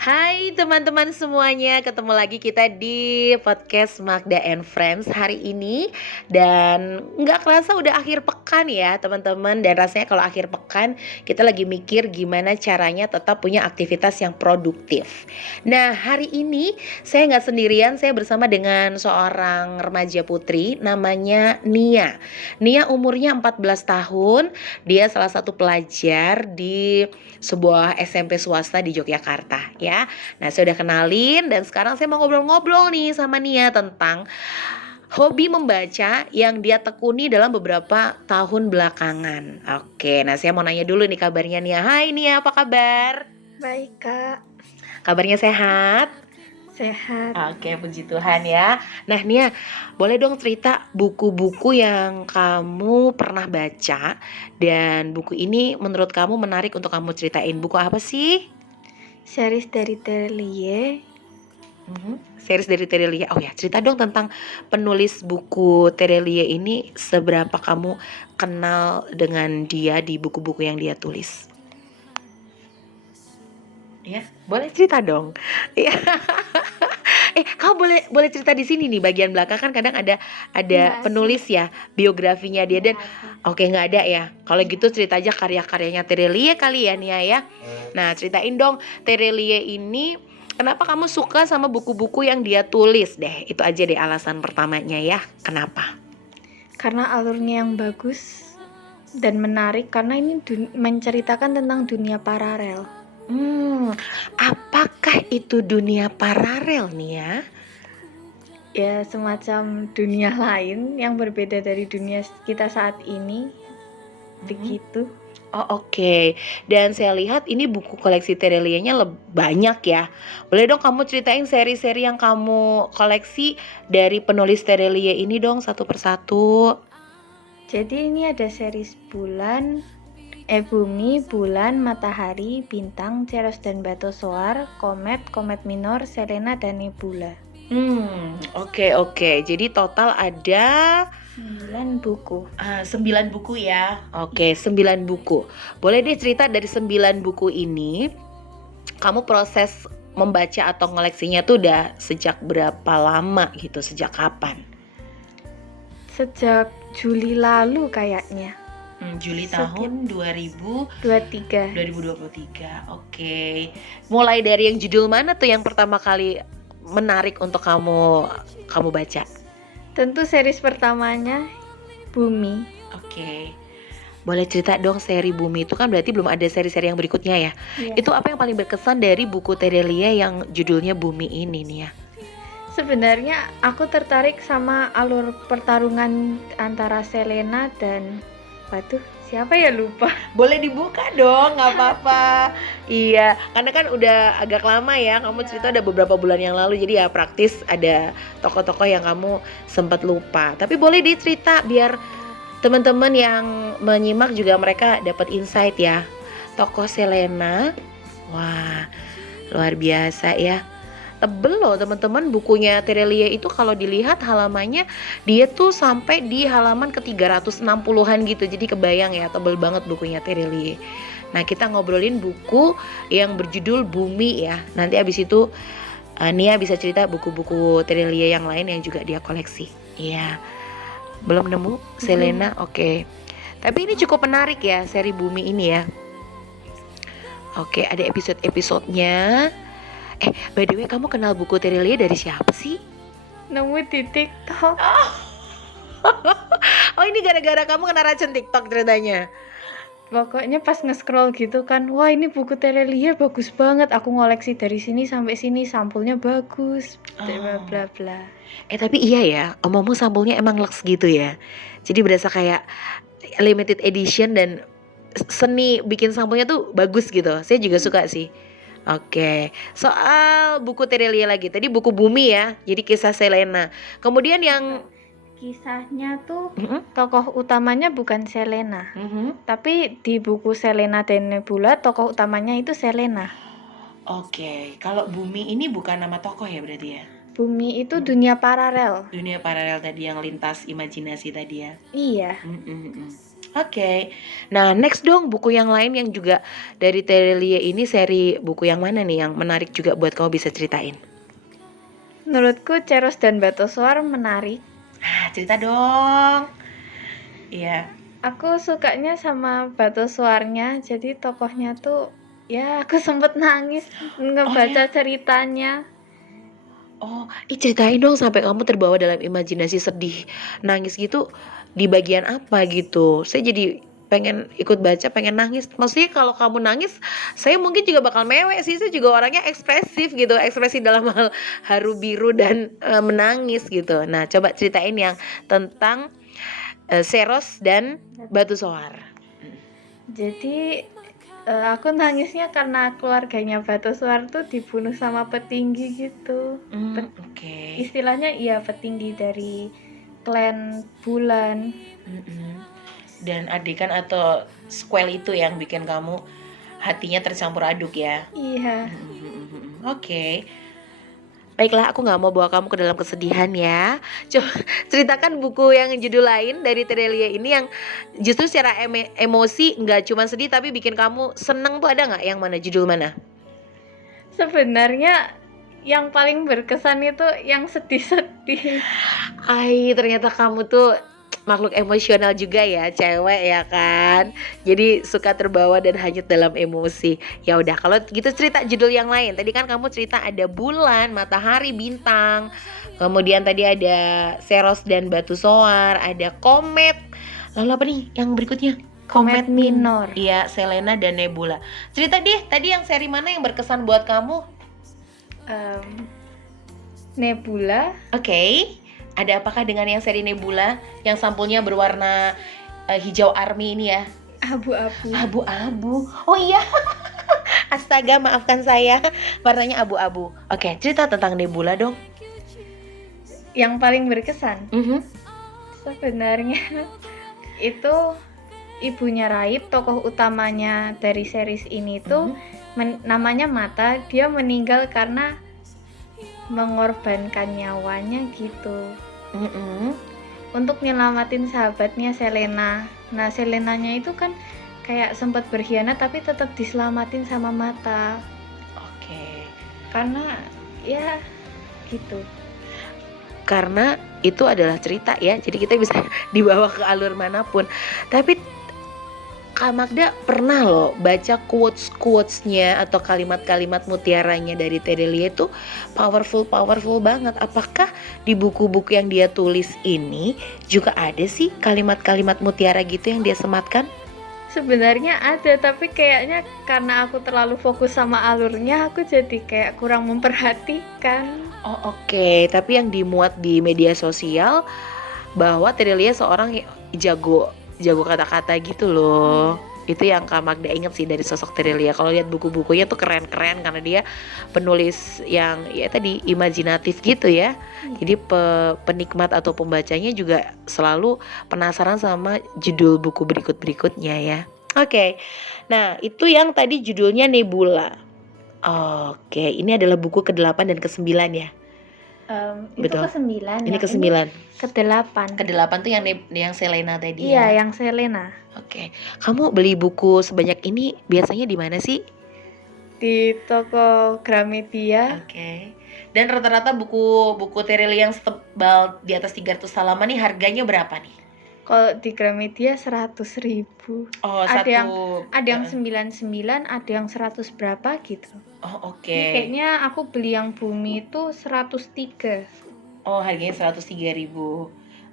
Hai teman-teman semuanya, ketemu lagi kita di podcast Magda and Friends hari ini. Dan nggak kerasa udah akhir pekan ya teman-teman. Dan rasanya kalau akhir pekan kita lagi mikir gimana caranya tetap punya aktivitas yang produktif. Nah hari ini saya nggak sendirian, saya bersama dengan seorang remaja putri namanya Nia. Nia umurnya 14 tahun, dia salah satu pelajar di sebuah SMP swasta di Yogyakarta ya. Nah, saya udah kenalin dan sekarang saya mau ngobrol-ngobrol nih sama Nia tentang hobi membaca yang dia tekuni dalam beberapa tahun belakangan. Oke, nah saya mau nanya dulu nih kabarnya Nia. Hai Nia, apa kabar? Baik Kak, Kabarnya sehat? sehat. Oke, puji Tuhan ya. Nah Nia, boleh dong cerita buku-buku yang kamu pernah baca dan buku ini menurut kamu menarik untuk kamu ceritain. Buku apa sih? Series dari Terelie. Series dari Terelie. Oh ya, cerita dong tentang penulis buku Terelie ini. Seberapa kamu kenal dengan dia di buku-buku yang dia tulis? Ya, boleh cerita dong. Ya. Kamu boleh cerita di sini nih bagian belakang kan kadang ada Enggak penulis sih. ya, biografinya dia dan oke nggak ada ya. Kalau gitu cerita aja karya-karyanya Terelie kali ya Nia ya. Nah, ceritain dong Terelie ini kenapa kamu suka sama buku-buku yang dia tulis deh. Itu aja deh alasan pertamanya ya. Kenapa? Karena alurnya yang bagus dan menarik karena ini menceritakan tentang dunia paralel. Apakah itu dunia paralel nih ya? Ya, semacam dunia lain yang berbeda dari dunia kita saat ini. Begitu. Oh oke. Dan saya lihat ini buku koleksi Terelie-nya banyak ya. Boleh dong kamu ceritain seri-seri yang kamu koleksi dari penulis Terelie ini dong satu persatu. Jadi ini ada series bumi, bulan, matahari, bintang, Ceres dan Batosoar, komet minor, Selena dan nebula. Oke. Jadi total ada 9 buku. 9 buku ya. Oke, 9 buku. Boleh deh cerita dari 9 buku ini, kamu proses membaca atau ngoleksinya tuh udah sejak berapa lama gitu, sejak kapan? Sejak Juli lalu kayaknya. Juli tahun 2023. 2023. Oke. Mulai dari yang judul mana tuh yang pertama kali menarik untuk kamu baca? Tentu series pertamanya Bumi. Oke. Boleh cerita dong seri Bumi itu kan berarti belum ada seri-seri yang berikutnya ya? Iya. Itu apa yang paling berkesan dari buku Terelie yang judulnya Bumi ini nih ya? Sebenarnya aku tertarik sama alur pertarungan antara Selena dan siapa ya lupa. Boleh dibuka dong, nggak apa-apa. Iya, karena kan udah agak lama ya. Kamu cerita udah beberapa bulan yang lalu, jadi ya praktis ada tokoh-tokoh yang kamu sempat lupa. Tapi boleh dicerita biar teman-teman yang menyimak juga mereka dapat insight ya. Tokoh Selena, wah luar biasa ya. Tebel loh teman-teman bukunya Terelie itu kalau dilihat halamannya dia tuh sampai di halaman ke 360-an gitu. Jadi kebayang ya tebel banget bukunya Terelie. Nah kita ngobrolin buku yang berjudul Bumi ya. Nanti abis itu Nia bisa cerita buku-buku Terelie yang lain yang juga dia koleksi. Iya. Belum nemu Selena? Oke. Tapi ini cukup menarik ya seri Bumi ini ya. Oke, ada episode-episodenya. By the way, kamu kenal buku Terelie dari siapa sih? Nemu di TikTok. Oh, ini gara-gara kamu kena racun TikTok ceritanya. Pokoknya pas nge-scroll gitu kan, wah ini buku Terelie bagus banget. Aku ngoleksi dari sini sampai sini, sampulnya bagus. Bla bla bla. Tapi iya ya, omongmu sampulnya emang lux gitu ya. Jadi berasa kayak limited edition dan seni bikin sampulnya tuh bagus gitu. Saya juga suka sih. Oke, soal buku Terelie lagi. Tadi buku Bumi ya, jadi kisah Selena. Kemudian yang Kisahnya tuh tokoh utamanya bukan Selena. Tapi di buku Selena dan Nebula tokoh utamanya itu Selena. Oke, kalau Bumi ini bukan nama tokoh ya berarti ya? Bumi itu dunia paralel. Dunia paralel tadi yang lintas imajinasi tadi ya? Iya. Oke. Nah, next dong buku yang lain yang juga dari Terelie ini, seri buku yang mana nih yang menarik juga buat kamu bisa ceritain? Menurutku Ceros dan Batosoar menarik. Cerita dong. Iya. Aku sukanya sama Batosoarnya, jadi tokohnya tuh ya aku sempet nangis ngebaca ya? ceritanya. Oh, ceritain dong sampai kamu terbawa dalam imajinasi sedih, nangis gitu, di bagian apa gitu? Saya jadi pengen ikut baca, pengen nangis. Maksudnya kalau kamu nangis, saya mungkin juga bakal mewek sih. Saya juga orangnya ekspresif gitu, ekspresi dalam hal haru biru dan menangis gitu. Nah, coba ceritain yang tentang Seros dan Batu Soar. Jadi aku nangisnya karena keluarganya Batosoar tuh dibunuh sama petinggi gitu. Oke. Istilahnya iya petinggi dari klan Bulan. Dan adegan atau squel itu yang bikin kamu hatinya tercampur aduk ya. Iya. Oke. Baiklah, aku nggak mau bawa kamu ke dalam kesedihan ya. Coba ceritakan buku yang judul lain dari Terelie ini yang justru secara emosi nggak cuma sedih tapi bikin kamu seneng tuh, ada nggak? Yang mana, judul mana? Sebenarnya yang paling berkesan itu yang sedih-sedih. Ternyata kamu tuh makhluk emosional juga ya, cewek ya kan. Jadi suka terbawa dan hanyut dalam emosi. Ya udah, kalau gitu cerita judul yang lain. Tadi kan kamu cerita ada bulan, matahari, bintang. Kemudian tadi ada Seros dan Batu Soar, ada komet. Lalu apa nih yang berikutnya? Komet Minor. Iya, Selena dan Nebula. Cerita deh, tadi yang seri mana yang berkesan buat kamu? Nebula. Oke. Ada apakah dengan yang seri Nebula yang sampulnya berwarna hijau army ini ya? Abu-abu. Abu-abu. Oh iya. Astaga, maafkan saya. Warnanya abu-abu. Oke, cerita tentang Nebula dong. Yang paling berkesan. Sebenarnya itu ibunya Raib, tokoh utamanya dari series ini tuh namanya Mata. Dia meninggal karena mengorbankan nyawanya gitu. Untuk nyelamatin sahabatnya Selena. Nah, Selenanya itu kan kayak sempat berkhianat tapi tetap diselamatin sama Mata. Oke. Karena ya gitu. Karena itu adalah cerita ya, jadi kita bisa dibawa ke alur manapun. Tapi Kak Magda pernah loh baca quotes-nya atau kalimat-kalimat mutiaranya dari Terelie itu powerful banget. Apakah di buku-buku yang dia tulis ini juga ada sih kalimat-kalimat mutiara gitu yang dia sematkan? Sebenarnya ada, tapi kayaknya karena aku terlalu fokus sama alurnya, aku jadi kayak kurang memperhatikan. Oh oke. Tapi yang dimuat di media sosial bahwa Terelie seorang jago kata-kata gitu loh. Itu yang Kak Magda inget sih dari sosok Terelie. Kalau lihat buku-bukunya tuh keren-keren karena dia penulis yang ya tadi imajinatif gitu ya. Jadi penikmat atau pembacanya juga selalu penasaran sama judul buku berikut-berikutnya ya. Oke. Nah, itu yang tadi judulnya Nebula. Oke, ini adalah buku ke-8 dan ke-9 ya. Itu Betul. ke-9. Ini yang ke-9. Ke-8. Ke-8 tuh yang Selena tadi Iya, ya. yang Selena. Oke. Kamu beli buku sebanyak ini biasanya di mana sih? Di toko Gramedia. Oke. Dan rata-rata buku Terelie yang tebal di atas 300 halaman nih harganya berapa nih? Kalau di Gramedia 100.000. Oh, ada yang 99, ada yang 100 berapa gitu. Oh, oke. Ini kayaknya aku beli yang Bumi itu 103. Oh, harganya 103.000.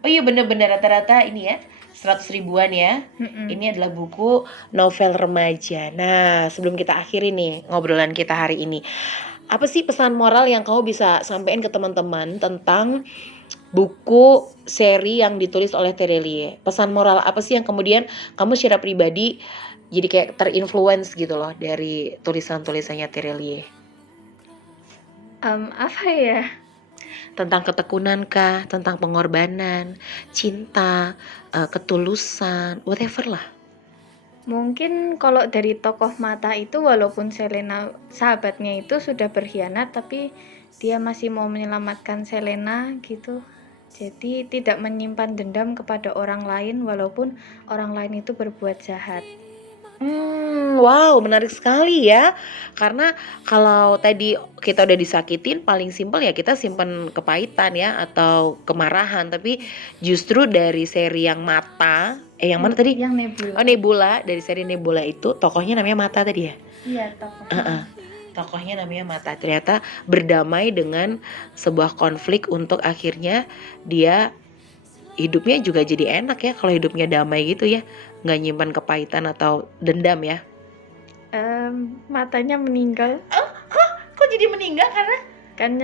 Oh iya, bener-bener rata-rata ini ya 100 ribuan ya. Ini adalah buku novel remaja. Nah, sebelum kita akhiri nih ngobrolan kita hari ini, apa sih pesan moral yang kamu bisa sampaikan ke teman-teman tentang buku seri yang ditulis oleh Terelie? Pesan moral apa sih yang kemudian kamu secara pribadi jadi kayak terinfluence gitu loh dari tulisan-tulisannya Terelie? Apa ya? Tentang ketekunan kah, tentang pengorbanan, cinta, ketulusan, whatever lah. Mungkin kalau dari tokoh Mata itu, walaupun Selena sahabatnya itu sudah berkhianat, tapi dia masih mau menyelamatkan Selena gitu. Jadi tidak menyimpan dendam kepada orang lain walaupun orang lain itu berbuat jahat. Wow, menarik sekali ya. Karena kalau tadi kita udah disakitin, paling simpel ya kita simpen kepahitan ya atau kemarahan. Tapi justru dari seri yang Mata, yang mana tadi? Yang Nebula. Oh, Nebula, dari seri Nebula itu tokohnya namanya Mata tadi ya? Iya, tokoh. Tokohnya namanya Mata. Ternyata berdamai dengan sebuah konflik untuk akhirnya dia hidupnya juga jadi enak ya kalau hidupnya damai gitu ya. Nggak nyimpan kepahitan atau dendam ya. Matanya meninggal. Kok jadi meninggal karena? Kan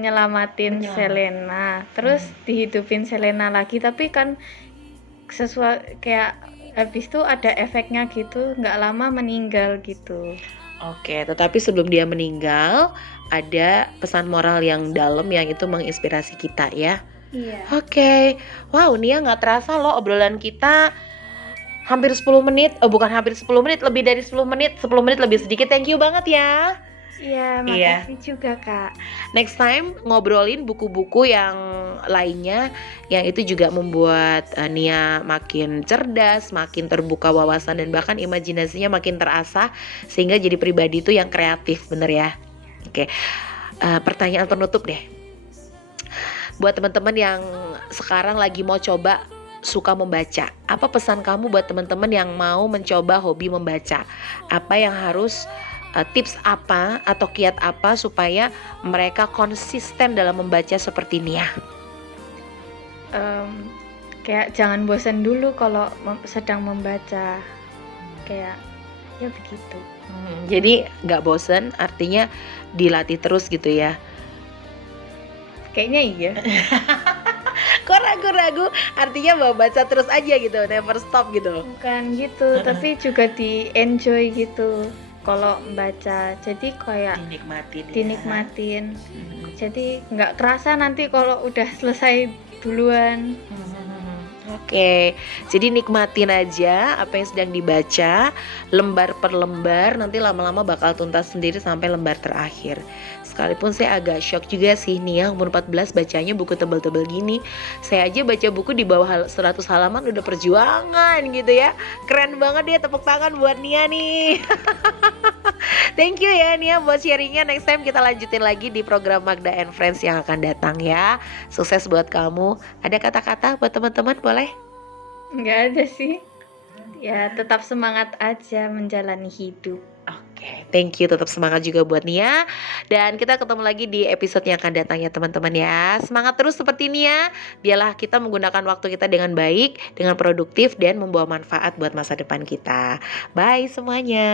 nyelamatin Selena, terus dihidupin Selena lagi, tapi kan sesuatu kayak habis itu ada efeknya gitu, nggak lama meninggal gitu. Oke, tetapi sebelum dia meninggal ada pesan moral yang dalam yang itu menginspirasi kita ya. Iya. Oke, wow Nia nggak terasa loh obrolan kita hampir 10 menit, bukan hampir 10 menit, lebih dari 10 menit, 10 menit lebih sedikit. Thank you banget ya. Iya, Iya. makasih juga Kak. Next time ngobrolin buku-buku yang lainnya yang itu juga membuat Nia makin cerdas, makin terbuka wawasan dan bahkan imajinasinya makin terasah sehingga jadi pribadi itu yang kreatif, bener ya. Oke, pertanyaan penutup deh. Buat teman-teman yang sekarang lagi mau coba suka membaca, apa pesan kamu buat teman-teman yang mau mencoba hobi membaca? Apa yang harus tips apa atau kiat apa supaya mereka konsisten dalam membaca seperti Nia? Kayak jangan bosan dulu kalau sedang membaca, kayak ya begitu. Jadi nggak bosan, artinya dilatih terus gitu ya. Kayaknya iya. Kok ragu-ragu? Artinya mau baca terus aja gitu, never stop gitu. Bukan gitu, tapi juga di enjoy gitu kalau membaca. Jadi kayak dinikmatin. Jadi nggak kerasa nanti kalau udah selesai duluan. Oke, jadi nikmatin aja apa yang sedang dibaca, lembar per lembar, nanti lama-lama bakal tuntas sendiri sampai lembar terakhir. Sekalipun saya agak shock juga sih nih ya, umur 14 bacanya buku tebel-tebel gini. Saya aja baca buku di bawah 100 halaman udah perjuangan gitu ya. Keren banget dia, tepuk tangan buat Nia nih. Thank you ya Nia buat sharingnya. Next time kita lanjutin lagi di program Magda and Friends yang akan datang ya. Sukses buat kamu. Ada kata-kata buat teman-teman boleh? Nggak ada sih. Ya tetap semangat aja menjalani hidup. Oke, thank you. Tetap semangat juga buat Nia. Dan kita ketemu lagi di episode yang akan datang ya teman-teman ya. Semangat terus seperti Nia. Biarlah kita menggunakan waktu kita dengan baik, dengan produktif dan membawa manfaat buat masa depan kita. Bye semuanya.